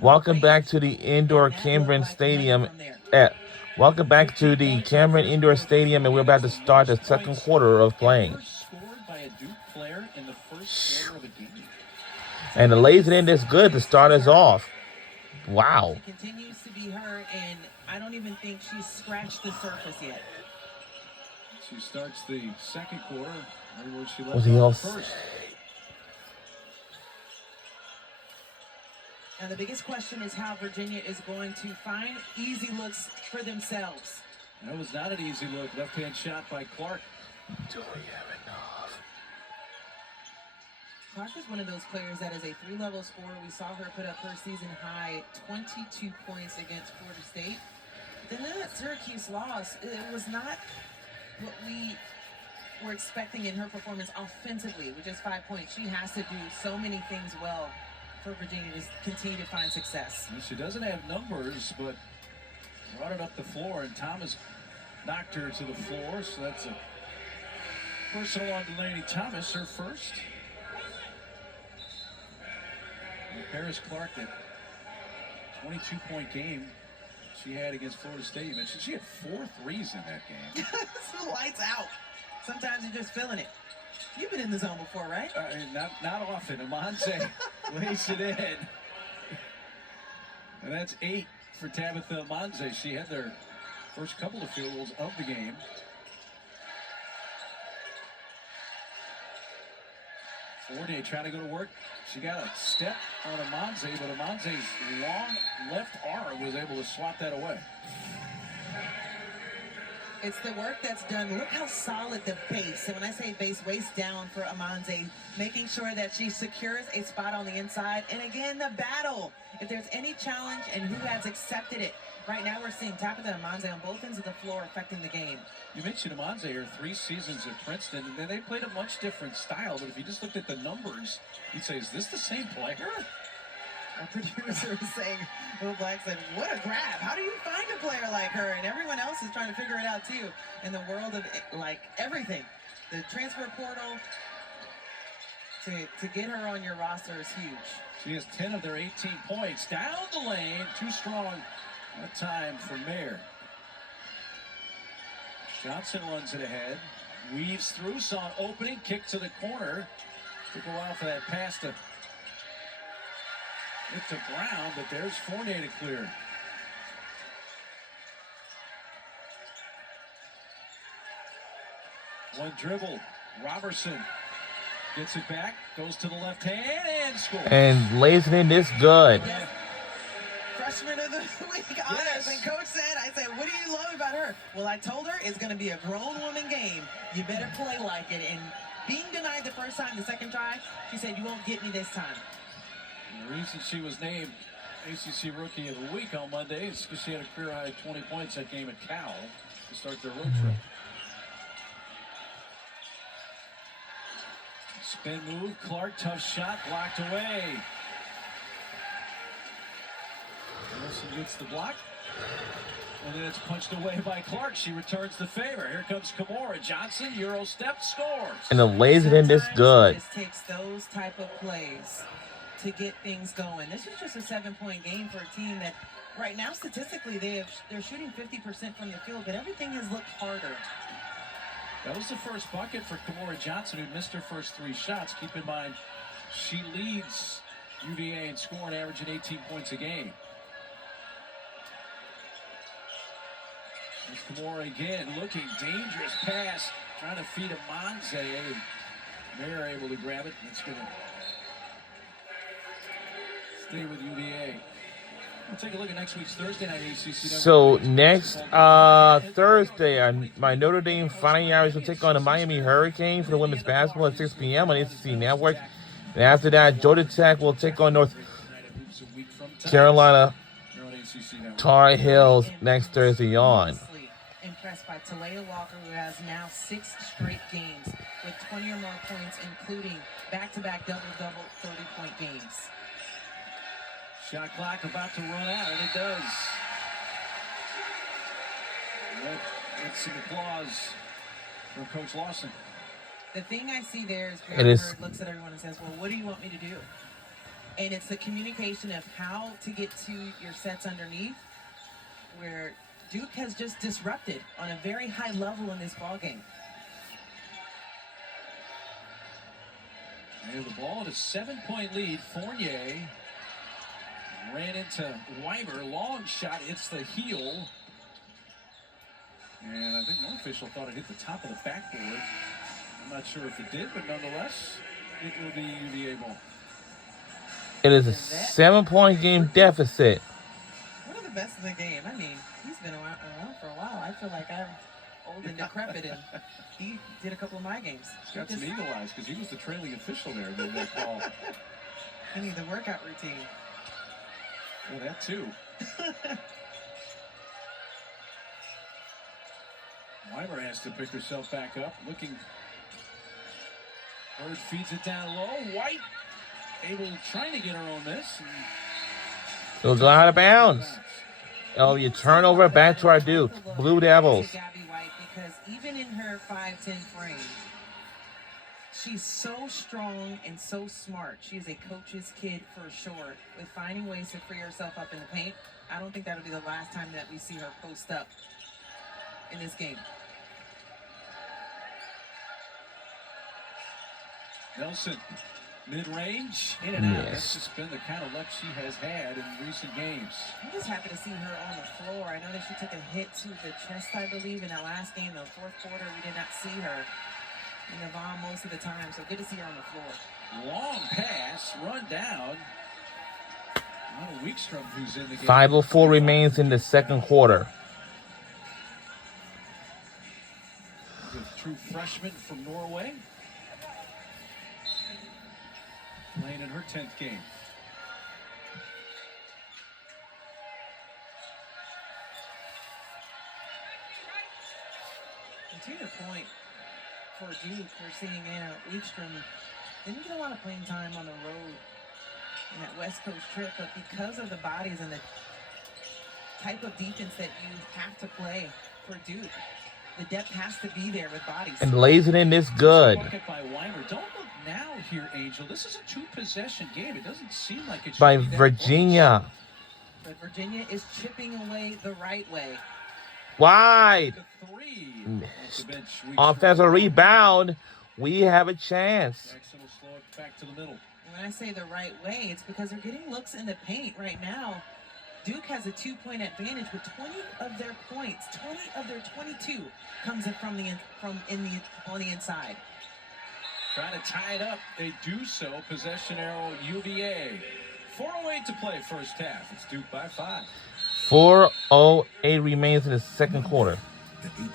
Welcome back to the indoor Cameron Stadium. Welcome back to the Cameron Indoor Stadium, and we're about to start the second quarter of playing. And the laser in is good to start us off. Wow. She continues to be her, and I don't even think she's scratched the surface yet. She starts the second quarter where she left off first. Now the biggest question is how Virginia is going to find easy looks for themselves. That was not an easy look. Left-hand shot by Clark. Do we have enough? Clark is one of those players that is a three-level scorer. We saw her put up her season high 22 points against Florida State. Then that Syracuse loss, it was not what we were expecting in her performance offensively with just 5 points. She has to do so many things well for Virginia to continue to find success. And she doesn't have numbers, but brought it up the floor, and Thomas knocked her to the floor, so that's a personal on Delaney Thomas, her first. And Paris Clark, that 22-point game she had against Florida State. You mentioned she had 4 threes in that game. Lights out. Sometimes you're just feeling it. You've been in the zone before, right? Not often. Amonte lays it in. And that's 8 for Tabitha Amonte. She had their first couple of field goals of the game. Fournier trying to go to work. She got a step on Amonte, but Amonte's long left arm was able to swat that away. It's the work that's done. Look how solid the base. And when I say base, waist down for Amonte, making sure that she secures a spot on the inside. And again, the battle. If there's any challenge and who has accepted it. Right now we're seeing Tabitha Amonte on both ends of the floor affecting the game. You mentioned Amonte, her 3 seasons at Princeton, and they played a much different style. But if you just looked at the numbers, you'd say, is this the same player? Our producer is saying, Will Black said, what a grab. How do you find a player like her? And everyone else is trying to figure it out too in the world of like everything. The transfer portal, to get her on your roster is huge. She has 10 of their 18 points. Down the lane, too strong that time for Mayer. Johnson runs it ahead, weaves through, saw an opening, kick to the corner. Took a while for that pass to hit to Brown, but there's Fournier to clear. One dribble, Robertson gets it back, goes to the left hand and scores. And lays it in this good. Yeah. Freshman of the week honors, yes. And coach said, I said, what do you love about her? Well, I told her it's going to be a grown woman game. You better play like it. And being denied the first time, the second try, she said, you won't get me this time. And the reason she was named ACC Rookie of the Week on Monday is because she had a career-high 20 points that game at Cal to start their road trip. Spin move, Clark, tough shot, blocked away. Wilson gets the block, and then it's punched away by Clark. She returns the favor. Here comes Kimora. Johnson, Euro step, scores. And the lays it in this good. It just takes those type of plays to get things going. This is just a 7-point game for a team that right now statistically they're shooting 50% from the field, but everything has looked harder. That was the first bucket for Kimora Johnson, who missed her first 3 shots. Keep in mind, she leads UVA in scoring, averaging 18 points a game. There's Kimora again, looking dangerous pass, trying to feed Amonte. They're able to grab it. It's going to stay with UVA. We'll take a look at next week's Thursday night ACC. So next Thursday, my Notre Dame Fighting Irish will take on the Miami Hurricanes for the women's basketball at 6 p.m. on ACC Network. And after that, Georgia Tech will take on North Carolina Tar Heels next Thursday on. Impressed by Talaya Walker, who has now 6 straight games with 20 or more points, including back-to-back double-double 30-point games. Shot clock about to run out, and it does. That's some applause from Coach Lawson. The thing I see there is Graham Bird looks at everyone and says, well, what do you want me to do? And it's the communication of how to get to your sets underneath, where Duke has just disrupted on a very high level in this ballgame. They have the ball at a 7-point lead. Fournier ran into Weimer. Long shot hits the heel. And I think one official thought it hit the top of the backboard. I'm not sure if it did, but nonetheless, it will be UVA ball. It is a 7-point game deficit. One of the best in the game. I mean, he's been around for a while. I feel like I'm old and decrepit, and he did a couple of my games. He's got some eagle eyes because he was the trailing official there in that call. I need the workout routine. Well, that too. Weimer has to pick herself back up. Looking. Bird feeds it down low. White trying to get her own miss. It'll go out of bounds. It'll be a turnover back to our Duke. Blue Devils. Gabby White, because even in her 5'10" frame, she's so strong and so smart. She is a coach's kid for sure, with finding ways to free herself up in the paint. I don't think that'll be the last time that we see her post up in this game. Nelson, mid-range, in and out. Yes. That's just been the kind of luck she has had in recent games. I'm just happy to see her on the floor. I know that she took a hit to the chest, I believe, in that last game, the fourth quarter. We did not see her in the VOM most of the time, so good to see her on the floor. Long pass, run down. Not a Weekstrom who's in the game. 5:04 remains in the second quarter. The true freshman from Norway. Playing in her 10th game. And to your point, for Duke, we're seeing Weekstrom didn't get a lot of playing time on the road in that West Coast trip, but because of the bodies and the type of defense that you have to play for Duke, the depth has to be there with bodies. And lays it in this good. Bucket by Weimer. Don't look now here, Angel. This is a two-possession game. It doesn't seem like it should By be that Virginia. But Virginia is chipping away the right way. Wide. close. The three. Off the bench, Offensive rebound. We have a chance. Jackson will slow it back to the middle. And when I say the right way, it's because they're getting looks in the paint right now. Duke has a 2-point advantage with 20 of their points. 20 of their 22 comes in on the inside. Trying to tie it up. They do so. Possession arrow, UVA. 4:08 to play first half. It's Duke by 5. 4:08 remains in the second quarter. The